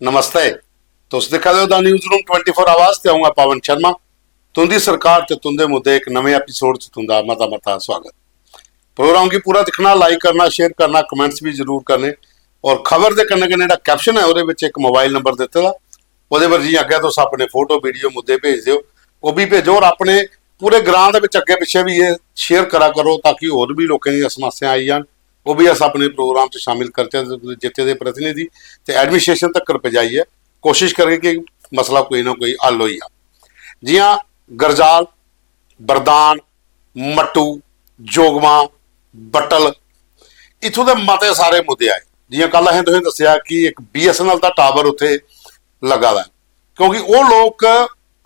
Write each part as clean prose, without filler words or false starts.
नमस्ते। तुस दिक्खा दे हो द न्यूज़ रूम 24 आवाज़ ते आऊँ पवन शर्मा। तुंदी सरकार ते तुंदे मुद्दे एक नवे एपीसोड च तुंदा मता मता स्वागत। प्रोग्राम की पूरा दिखना, लाइक करना, शेयर करना, कमेंट्स भी जरूर करने और खबर के कन्नै कन्नै जेह्ड़ा कैप्शन है ਉਹਦੇ ਵਿੱਚ एक मोबाइल नंबर दित्ते दा ਉਹਦੇ पर जी अग्गे तुस अपने फोटो वीडियो मुद्दे भेज दिओ, वो भी भेजो और अपने पूरे ग्रां दे विच अग्गे पिछे भी ये शेयर करा करो ताकि होर भी लोगों दी समस्या आई जान, वो भी अस अपने प्रोग्राम च शामिल करचे। जिथे दे प्रतिनिधि ते एडमिनिस्ट्रेशन तक पजाइए, कोशिश करगे कि मसला कोई ना कोई हल होई जा। जी हाँ, गरजाल, बरदान, मट्टू, जोगवा, बटल इथों के मते सारे मुद्दे आए। जियां कल असें तुसें दस्सिया कि एक BSNL का टावर उत्थे लगा दा, क्योंकि वो लोग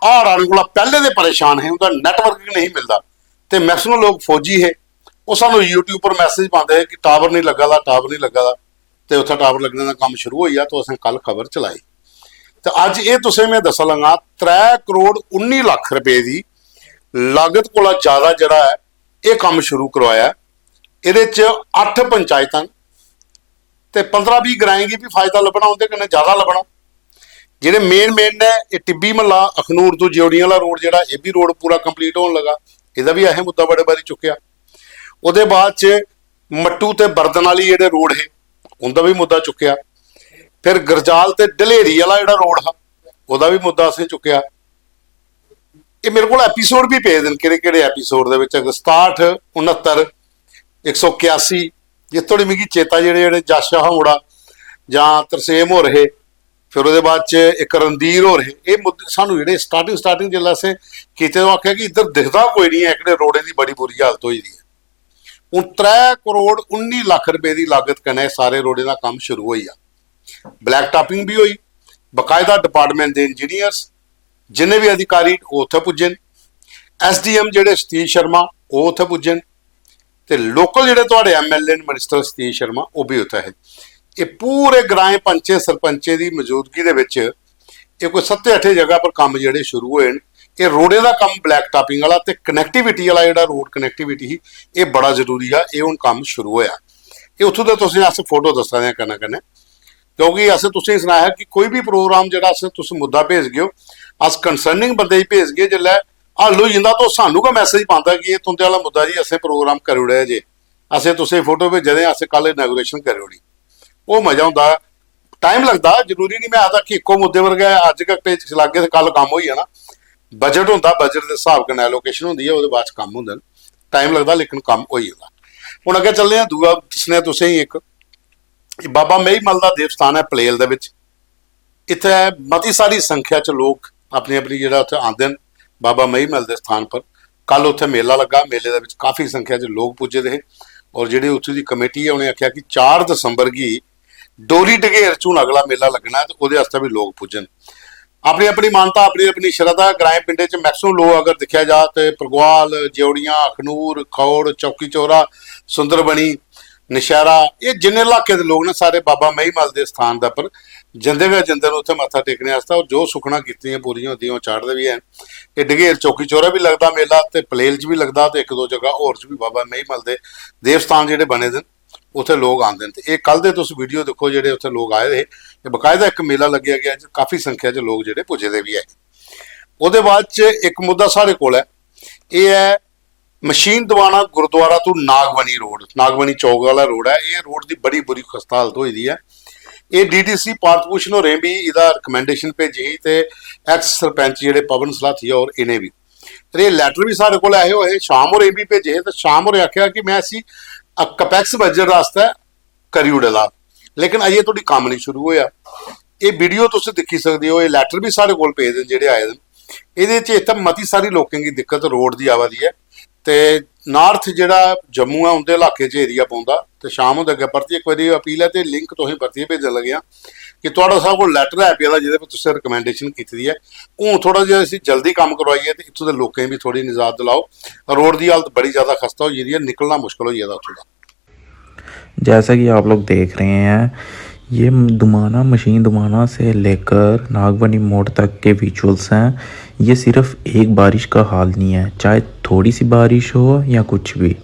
हाड़ आने को पहले दे परेशान है, उनका नैटवर्क नहीं मिलता। तो मैक्सिमम लोग फौजी है, वो सानू यूट्यूब पर मैसेज पाते हैं कि टावर नहीं लगा दा, टावर नहीं लगा दा। तो उत्थे टावर लगने का काम शुरू हो गया, तो असें कल खबर चलाई। तो अज ये तुसें मैं दस लगा 3 करोड़ 19 लाख रुपए की लागत को ज्यादा जरा है ये काम शुरू करवाया। ये 8 पंचायत ते 15-20 ग्राएं की भी फायदा लभना, उनके कन्नै ज्यादा लभना। जेडे मेन ने ये टिब्बी महला अखनूर तो ज्योड़ियां वाला रोड जरा ये भी रोड पूरा कंप्लीट होने लगा, यदा भी असें मुद्दा बड़े बारी चुकया। उहदे बाद च मट्टू ते बरदन वाली जेडे रोड है उनका भी मुद्दा चुकया। फिर गरजाल ते ढलेरी वाला जो रोड हा वह भी मुद्दा असें चुकया। ये मेरे को एपीसोड भी भेज देन कि एपीसोड के 67, 69, 181 ये थोड़ी मिगी चेता जेडे जस शाह मुड़ा जां तरसेम हो रहे, फिर उसके बाद च एक रणधीर हो रहे, ये मुद्दे सानू जेडे स्टार्टिंग जिसलै असें कीते तो आख्या कि इधर दिखता कोई नहीं है, एक रोडे की बड़ी बुरी हालत हुई दी है। हूँ 3 करोड़ 19 लाख रुपए की लागत कन्नै सारे रोडे का काम शुरू हो गया। ब्लैक टॉपिंग भी हुई, बकायदा डिपार्टमेंट के इंजीनियर्स जिन्हें भी अधिकारी वो उत्थे पुजे, SDM जेडे सतीश शर्मा वो उत्थे पुजे, तो लोकल जेडे तुहाडे MLA मिनिस्टर सतीश शर्मा वो भी उत्थे है। ये पूरे ग्राएं पंचे सरपंचे की मौजूदगी दे विच ये कोई 7-8 जगह पर काम जेडे शुरू होए। ये रोडे का काम ब्लैक टॉपिंग वाला ते कनैक्टिविटी वाला जो रोड कनैक्टिविटी ही ये बड़ा जरूरी है, ये हुण काम शुरू होया। ये उत्थों तो तुसीं अस फोटो दस्सा दे कन्नै कन्नै, क्योंकि असें तुसें सनाया कि कोई भी प्रोग्राम जो अस तुस मुद्दा भेजगे हो अस कंसर्निंग बंदे ही भेजगे, जिसलै हल हो जाता तो सानू का मैसेज पाता कि ये तुंदे वाला मुद्दा जी असें प्रोग्राम करी ओड़ेआ जे, असें तुसें फोटो भेजे दे, असें कल इनैगोरेशन करी ओड़ी। वो मजा होंदा, टाइम लगता, जरूरी नहीं मैं आता कि इक्को मुद्दे वर्गा अज का पेज चलागे तो कल काम हो जाना। बजट होंदा, बजट के हिसाब कन्नै एलोकेशन होंदी है, वो बाद काम होंदे, टाइम लगता लेकिन काम हो जाता। हुण अगे चलने हैं, दूआ दस्सने तुसें एक बाबा महीमल का देवस्थान है पलेल दे विच। इत्थे मती सारी संख्या च लोग अपनी अपनी जेहड़ा उत्थे आंदे न बाबा महीमल के स्थान पर। कल उत्थे मेला लगा, मेले दे विच काफ़ी संख्या च लोग पुजे दे, और जिहड़ी उत्थे दी कमेटी है उन्हें आख्या कि 4 दिसंबर की डोरी ढगेर चूं अगला मेला लगना है, तो उसदे वास्ते भी लोग पुजन। अपनी अपनी मानता, अपनी अपनी श्रद्धा। ग्राएं पिंडे च मैक्सिमम लोग अगर देखा जा तो परगवाल, ज्योड़ियां, अखनूर, खौड़, चौकी चौरा, सुंदरबनी, नशहरा, ये जिन्ने इलाके के लोग ने सारे बाबा महीमल के स्थान पर जंदे गए जंदे उत्थे मत्था टेकने वास्ते, और जो सुखना कीतियां पूरियां होंदियां चाढ़ते भी हैं। ये ढगेर चौकी चौरा भी लगता मेला, तो पलेल च भी लगता, तो 1-2 जगह होर च भी बाबा महीमल के देवस्थान जिहड़े बने दे उत्थे लोग आते हैं। ये कल दे तुस वीडियो देखो जिहड़े उत्थे लोग आए थे, बकायदा एक मेला लग्या गया, काफ़ी संख्या च लोग जिहड़े पुजे दे भी है। उसदे बाद च एक मुद्दा साढ़े कोल है, ये है मशीन दवाना गुरुद्वारा तो नागवनी रोड, नागवनी चौक वाला रोड है। ये रोड की बड़ी बुरी खस्ता हालत हुई दी है। ये DDC पार्थ भूषण होरें भी इहदा रिकमेंडेशन भेजी, तो एक्स सरपंच जिहड़े पवन सलाथिया और इन्हें भी, ये लैटर भी साढ़े कोल आए हुए। शाम होरें भी भेजे, तो शाम होरें आख्या कि मैं असी कपैक्स बजट वास्ते करी ओड़े दा, लेकिन अजे थोड़ी काम नहीं शुरू होया। ये वीडियो तुस दिखी सकते हो, ये लैटर भी साढ़े कोल भेज देन जिहड़े आए दे। ये इत्थे मती सारी लोगों की दिक्कत रोड की आवा दी है, तो नार्थ जिहड़ा जम्मू है उनके इलाके च एरिया पौंदा। तो शाम होंदे अगे परतियै एक बारी अपील है, तो लिंक तुसीं परतियै भेजन लगे हाँ कि तुहाडा साढ़े कोल लैटर है पिया जिहदे पर तुसीं रिकमेंडेशन कीती है। हूँ थोड़ा जिहा असीं जल्दी काम करवाइए, तो इत्थों दे लोकें भी थोड़ी निजात दिलाओ। रोड की हालत बड़ी ज़्यादा खस्ता हो जाती है, निकलना मुश्किल हो जाता उत्थों दा। जैसा कि आप लोग देख रहे हैं, ये दुमाना मशीन दुमाना से लेकर नागवनी मोड़ तक के विजुअल्स हैं। ये सिर्फ एक बारिश का हाल नहीं है, चाहे थोड़ी सी बारिश हो या कुछ भी,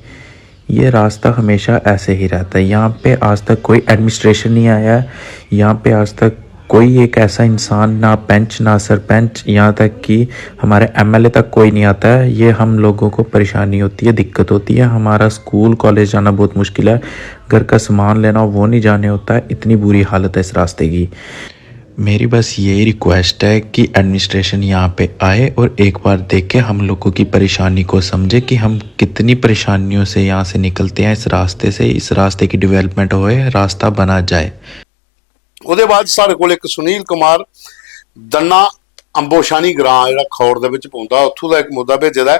ये रास्ता हमेशा ऐसे ही रहता है। यहाँ पे आज तक कोई एडमिनिस्ट्रेशन नहीं आया है, यहाँ पे आज तक कोई एक ऐसा इंसान, ना पंच ना सरपंच, यहाँ तक कि हमारे एमएलए तक कोई नहीं आता है। ये हम लोगों को परेशानी होती है, दिक्कत होती है। हमारा स्कूल कॉलेज जाना बहुत मुश्किल है, घर का सामान लेना वो नहीं जाने होता है। इतनी बुरी हालत है इस रास्ते की। मेरी बस यही रिक्वेस्ट है कि एडमिनिस्ट्रेशन यहाँ पे आए और एक बार देखे, हम लोगों की परेशानी को समझे कि हम कितनी परेशानियों से यहाँ से निकलते हैं। इस रास्ते से, इस रास्ते की डेवलपमेंट होए, रास्ता बना जाए। ਉਹਦੇ ਬਾਅਦ ਸਾਡੇ ਕੋਲ ਇੱਕ ਸੁਨੀਲ ਕੁਮਾਰ ਦੰਨਾ ਅੰਬੋਸ਼ਾਨੀ ਗ੍ਰਾਂ ਜਿਹੜਾ ਖੌੜ ਦੇ ਵਿੱਚ ਪਾਉਂਦਾ, ਉੱਥੋਂ ਦਾ ਇੱਕ ਮੁੱਦਾ ਭੇਜਦਾ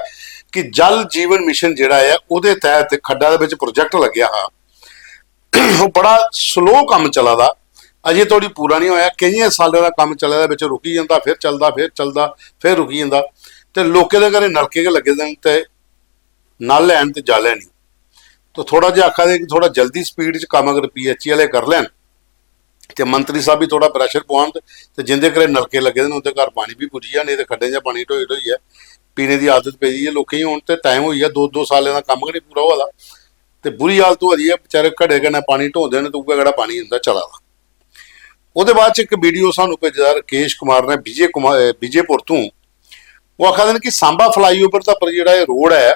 ਕਿ ਜਲ ਜੀਵਨ ਮਿਸ਼ਨ ਜਿਹੜਾ ਹੈ ਉਹਦੇ ਤਹਿਤ ਖੱਡਾਂ ਦੇ ਵਿੱਚ ਪ੍ਰੋਜੈਕਟ ਲੱਗਿਆ ਹਾਂ, ਉਹ ਬੜਾ ਸਲੋ ਕੰਮ ਚੱਲਦਾ, ਅਜੇ ਤੋੜੀ ਪੂਰਾ ਨਹੀਂ ਹੋਇਆ। ਕਈਆਂ ਸਾਲਾਂ ਦਾ ਕੰਮ ਚੱਲਦਾ, ਵਿੱਚ ਰੁਕੀ ਜਾਂਦਾ, ਫਿਰ ਚੱਲਦਾ, ਫਿਰ ਚੱਲਦਾ, ਫਿਰ ਰੁਕੀ ਜਾਂਦਾ, ਤੇ ਲੋਕਾਂ ਦੇ ਘਰੇ ਨਲਕੇ ਲੱਗੇ ਦੇ ਤੇ ਨਲ ਲੈਣ ਤੇ ਜਲ ਹੈ ਨਹੀਂ। ਤਾਂ ਥੋੜਾ ਜਿਹਾ ਆਖਾ ਦੇ ਕਿ ਥੋੜਾ ਜਲਦੀ ਸਪੀਡ 'ਚ ਕੰਮ ਅਗਰ ਪੀਐਚਈ ਵਾਲੇ ਕਰ ਲੈਣ ਤੇ ਮੰਤਰੀ ਸਾਹਿਬ ਵੀ ਥੋੜਾ ਪ੍ਰੈਸ਼ਰ ਪਾਉਣ ਤੇ ਜਿੰਦੇ ਘਰੇ ਨਲਕੇ ਲੱਗੇ ਨੇ ਉਹਦੇ ਘਰ ਪਾਣੀ ਵੀ ਪੁੱਜੀ ਜਾ, ਨਹੀਂ ਤੇ ਖੱਡੇ 'ਚ ਪਾਣੀ ਢੋਈ ਢੋਈ ਹੈ, ਪੀਣੇ ਦੀ ਆਦਤ ਪਈ ਹੈ ਲੋਕਾਂ ਹੀ। ਹੁਣ ਤੇ ਟਾਈਮ ਹੋਈ ਆ 2-2 ਸਾਲਾਂ ਦਾ ਕੰਮ ਕਿ ਨਹੀਂ ਪੂਰਾ ਹੋਇਆ, ਤੇ ਬੁਰੀ ਹਾਲਤ ਹੋ ਰਹੀ ਹੈ। ਵਿਚਾਰੇ ਘੜੇ ਘੜੇ ਪਾਣੀ ਢੋਂਦੇ ਨੇ ਤੇ ਉੱਗਾ ਕਿਹੜਾ ਪਾਣੀ ਹੁੰਦਾ ਚਲਾ ਵਾ। ਉਹਦੇ ਬਾਅਦ 'ਚ ਇੱਕ ਵੀਡੀਓ ਸਾਨੂੰ ਭੇਜਿਆ ਰਕੇਸ਼ ਕੁਮਾਰ ਨੇ ਵਿਜੇਪੁਰ ਤੋਂ। ਉਹ ਆਖਦੇ ਨੇ ਕਿ ਸਾਂਬਾ ਫਲਾਈਓਵਰ ਦਾ ਪਰ ਜਿਹੜਾ ਇਹ ਰੋਡ ਹੈ,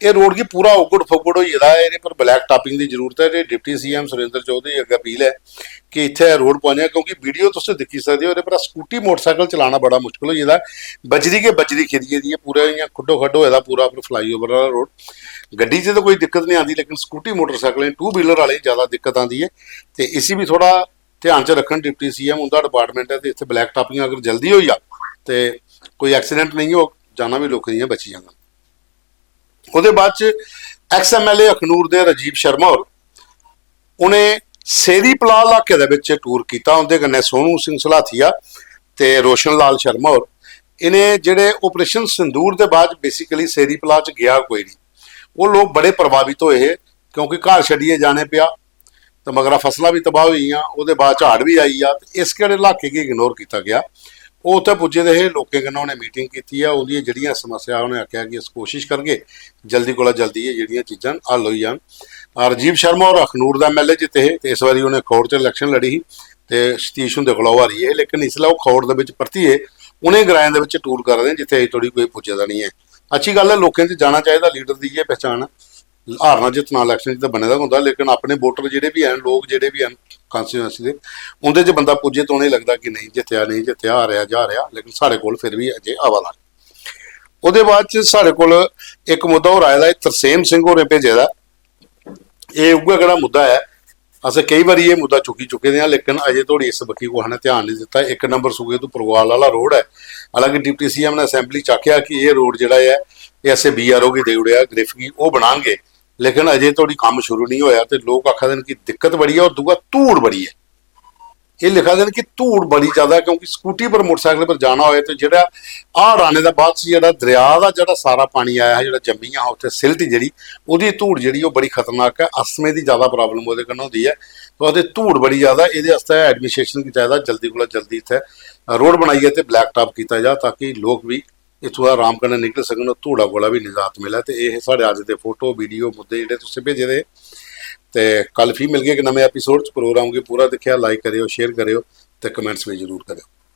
ਇਹ ਰੋਡ ਕੀ ਪੂਰਾ ਉਗੜ ਫੁਗੜ ਹੋਈ ਇਹਦਾ, ਇਹਦੇ ਪਰ ਬਲੈਕ ਟਾਪਿੰਗ ਦੀ ਜ਼ਰੂਰਤ ਹੈ। ਤੇ ਡਿਪਟੀ ਸੀਐਮ ਸੁਰਿੰਦਰ ਚੌਧਰੀ ਅੱਗੇ ਅਪੀਲ ਹੈ ਕਿ ਇੱਥੇ ਰੋਡ ਪਾਉਣਾ, ਕਿਉਂਕਿ ਵੀਡੀਓ ਤੁਸੀਂ ਦੇਖੀ ਸਕਦੇ ਹੋ, ਇਹਦੇ ਪਰ ਸਕੂਟੀ ਮੋਟਰਸਾਈਕਲ ਚਲਾਉਣਾ ਬੜਾ ਮੁਸ਼ਕਿਲ ਹੋ ਜਾਂਦਾ। ਬਜਰੀ ਖੇਦੀ ਦੀ ਹੈ ਪੂਰਾ, ਜਾਂ ਖੁੱਡੋ ਖੱਡੋ ਇਹਦਾ ਪੂਰਾ ਫਲਾਈਓਵਰ ਵਾਲਾ ਰੋਡ। ਗੱਡੀ 'ਚ ਤਾਂ ਕੋਈ ਦਿੱਕਤ ਨਹੀਂ ਆਉਂਦੀ, ਲੇਕਿਨ ਸਕੂਟੀ ਮੋਟਰਸਾਈਕਲ 2 ਵੀਲਰ ਵਾਲੇ ਜ਼ਿਆਦਾ ਦਿੱਕਤ ਆਉਂਦੀ ਹੈ। ਤੇ ਇਸੇ ਵੀ ਥੋੜਾ ਧਿਆਨ 'ਚ ਰੱਖਣ ਡਿਪਟੀ ਸੀਐਮ, ਉਹਦਾ ਡਿਪਾਰਟਮੈਂਟ ਹੈ। ਤੇ ਇੱਥੇ ਬਲੈਕ ਟਾਪਿੰਗ ਅਗਰ ਜਲਦੀ ਹੋਈ ਆ ਤੇ ਕੋਈ ਐਕਸੀਡੈਂਟ ਨਹੀਂ ਹੋ ਜਾਣਾ, ਵੀ ਲੋਕਾਂ ਦੀਆਂ ਬਚੀ ਜਾਣਾ। ਉਹਦੇ ਬਾਅਦ 'ਚ ਐਕਸ-ਐਮਐਲਏ ਅਖਨੂਰ ਦੇ ਰਾਜੀਵ ਸ਼ਰਮਾ ਔਰ ਉਹਨੇ ਸੇਰੀ ਪਲਾ ਇਲਾਕੇ ਦੇ ਵਿੱਚ ਟੂਰ ਕੀਤਾ। ਉਹਦੇ ਕन्नै ਸੋਨੂ ਸਿੰਘ ਸਲਾਥੀਆ ਤੇ ਰੋਸ਼ਨ ਲਾਲ ਸ਼ਰਮਾ ਔਰ ਇਹਨੇ ਜਿਹੜੇ ਆਪਰੇਸ਼ਨ ਸਿੰਦੂਰ ਦੇ ਬਾਅਦ ਬੇਸਿਕਲੀ ਸੇਰੀ ਪਲਾ 'ਚ ਗਿਆ ਕੋਈ ਨਹੀਂ। ਉਹ ਲੋਕ ਬੜੇ ਪ੍ਰਭਾਵਿਤ ਹੋਏ ਕਿਉਂਕਿ ਘਰ ਛੱਡੀਏ ਜਾਣੇ ਪਿਆ, ਤੇ ਮਗਰਾ ਫਸਲਾਂ ਵੀ ਤਬਾਹ ਹੋਈਆਂ, ਉਹਦੇ ਬਾਅਦ ਝਾੜ ਵੀ ਆਈ ਆ, ਤੇ ਇਸ ਕਿਹੜੇ ਇਲਾਕੇ ਕੀ ਇਗਨੋਰ ਕੀਤਾ ਗਿਆ। ਉਹ ਉੱਥੇ ਪੁੱਜੇ ਦੇ ਲੋਕਾਂ ਨਾਲ ਉਹਨੇ ਮੀਟਿੰਗ ਕੀਤੀ ਆ, ਉਹਦੀਆਂ ਜਿਹੜੀਆਂ ਸਮੱਸਿਆ ਉਹਨੇ ਆਖਿਆ ਕਿ ਅਸੀਂ ਕੋਸ਼ਿਸ਼ ਕਰਗੇ ਜਲਦੀ ਕੋਲ ਜਲਦੀ ਇਹ ਜਿਹੜੀਆਂ ਚੀਜ਼ਾਂ ਹੱਲ ਹੋਈ ਜਾਣ। ਰਾਜੀਵ ਸ਼ਰਮਾ ਔਰ ਅਖਨੂਰ ਦਾ ਐਮਐਲਏ ਜਿੱਤੇ ਤੇ ਇਸ ਵਾਰੀ ਉਹਨੇ ਖੌੜ 'ਚ ਇਲੈਕਸ਼ਨ ਲੜੀ ਸੀ ਤੇ ਸਤੀਸ਼ ਹੁੰਦੇ ਕੋਲ ਆ ਰਹੀ ਹੈ, ਲੇਕਿਨ ਇਸ ਲਈ ਉਹ ਖੌੜ ਦੇ ਵਿੱਚ ਪਰਤੀਏ ਉਹਨੇ ਗ੍ਰਾਂ ਦੇ ਵਿੱਚ ਟੂਰ ਕਰਦੇ ਜਿੱਥੇ ਅਜੇ ਥੋੜੀ ਕੋਈ ਪੁੱਜਦਾ ਨਹੀਂ ਹੈ। ਅੱਛੀ ਗੱਲ ਹੈ, ਲੋਕਾਂ 'ਚ ਜਾਣਾ ਚਾਹੀਦਾ, ਲੀਡਰ ਦੀ ਇਹ ਪਹਿਚਾਣ। ਹਾਰਨਾ ਜਿੱਤਣਾ ਇਲੈਕਸ਼ਨ 'ਚ ਤਾਂ ਬਣੇ ਦਾ ਹੁੰਦਾ, ਲੇਕਿਨ ਆਪਣੇ ਵੋਟਰ ਜਿਹੜੇ ਵੀ ਹਨ, ਲੋਕ ਜਿਹੜੇ ਵੀ ਹਨ ਕਾਂਸਟੀਚੁਐਂਸੀ ਦੇ, ਉਹਦੇ 'ਚ ਬੰਦਾ ਪੁੱਜੇ ਤਾਂ ਉਹਨੇ ਲੱਗਦਾ ਕਿ ਨਹੀਂ ਜਿੱਤਿਆ ਆ ਰਿਹਾ ਜਾ ਰਿਹਾ, ਲੇਕਿਨ ਸਾਡੇ ਕੋਲ ਫਿਰ ਵੀ ਅਜੇ ਹਵਾ। ਉਹਦੇ ਬਾਅਦ 'ਚ ਸਾਡੇ ਕੋਲ ਇੱਕ ਮੁੱਦਾ ਹੋਰ ਆਇਆ ਦਾ, ਤਰਸੇਮ ਸਿੰਘ ਹੋਰੇ ਭੇਜਿਆ ਦਾ। ਇਹ ਉਗਾ ਕਿਹੜਾ ਮੁੱਦਾ ਹੈ, ਅਸੀਂ ਕਈ ਵਾਰੀ ਇਹ ਮੁੱਦਾ ਚੁੱਕੇ ਦੇ ਹਾਂ, ਲੇਕਿਨ ਅਜੇ ਥੋੜੀ ਇਸ ਬੱਕੀ ਕੋਲ ਨੇ ਧਿਆਨ ਨਹੀਂ ਦਿੱਤਾ। 1 ਨੰਬਰ ਸੂਗੇ ਤੋਂ ਪਰਵਾਲ ਵਾਲਾ ਰੋਡ ਹੈ, ਹਾਲਾਂਕਿ ਡਿਪਟੀ ਸੀਐਮ ਨੇ ਅਸੈਂਬਲੀ 'ਚ ਆਖਿਆ ਕਿ ਇਹ ਰੋਡ ਜਿਹੜਾ ਹੈ ਇਹ ਅਸੀਂ BRO ਕੀ ਦੇ ਉੜਿਆ ਗ੍ਰਿਫਕੀ ਉਹ ਬਣਾਉਣਗੇ, ਲੇਕਿਨ ਅਜੇ ਥੋੜੀ ਕੰਮ ਸ਼ੁਰੂ ਨਹੀਂ ਹੋਇਆ। ਤੇ ਲੋਕ ਆਖਦੇ ਨੇ ਕਿ ਦਿੱਕਤ ਬੜੀ ਹੈ ਔਰ ਦੂਗਾ ਧੂੜ ਬੜੀ ਹੈ। ਇਹ ਲਿਖਾ ਦੇਣ ਕਿ ਧੂੜ ਬੜੀ ਜ਼ਿਆਦਾ, ਕਿਉਂਕਿ ਸਕੂਟੀ ਪਰ ਮੋਟਰਸਾਈਕਲ ਪਰ ਜਾਣਾ ਹੋਏ ਤੇ ਜਿਹੜਾ ਰਾਣੇ ਦਾ ਬਾਅਦ ਜਿਹੜਾ ਦਰਿਆ ਦਾ ਜਿਹੜਾ ਸਾਰਾ ਪਾਣੀ ਆਇਆ ਹੈ, ਜਿਹੜਾ ਜੰਮੀਆਂ ਉੱਥੇ ਸਿਲਟ ਜਿਹੜੀ ਉਹਦੀ ਧੂੜ ਜਿਹੜੀ ਉਹ ਬੜੀ ਖਤਰਨਾਕ ਹੈ। ਅਸਮੇ ਦੀ ਜ਼ਿਆਦਾ ਪ੍ਰੋਬਲਮ ਉਹਦੇ ਕੰਨ ਹੁੰਦੀ ਹੈ, ਤੇ ਉਹਦੇ ਧੂੜ ਬੜੀ ਜ਼ਿਆਦਾ। ਇਹਦੇ ਵਾਸਤੇ ਐਡਮਿਨਿਸਟ੍ਰੇਸ਼ਨ ਕੀ ਚਾਹੀਦਾ ਜਲਦੀ ਕੋਲ ਜਲਦੀ ਇੱਥੇ ਰੋਡ ਬਣਾਈਏ ਤੇ ਬਲੈਕ ਟਾਪ ਕੀਤਾ ਜਾ, ਤਾਂ ਕਿ ਲੋਕ ਵੀ ਇੱਥੋਂ ਆਰਾਮ ਕਰਨੇ ਨਿਕਲ ਸਕਣ, ਧੂੜਾ ਕੋਲਾ ਵੀ ਨਿਜਾਤ ਮਿਲੇ। ਤੇ ਇਹ ਸਾਡੇ ਅੱਜ ਦੇ ਫੋਟੋ ਵੀਡੀਓ ਮੁੱਦੇ ਜਿਹੜੇ ਤੁਸੀਂ ਭੇਜੇ ਦੇ, ਤੇ ਕੱਲ ਫਿਰ ਮਿਲ ਗਏ ਇੱਕ ਨਵੇਂ ਐਪੀਸੋਡ 'ਚ। ਪ੍ਰੋਗਰਾਮ ਕੀ ਪੂਰਾ ਦੇਖਿਆ, ਲਾਈਕ ਕਰਿਓ, ਸ਼ੇਅਰ ਕਰਿਓ ਤੇ ਕਮੈਂਟਸ ਵੀ ਜ਼ਰੂਰ ਕਰਿਓ।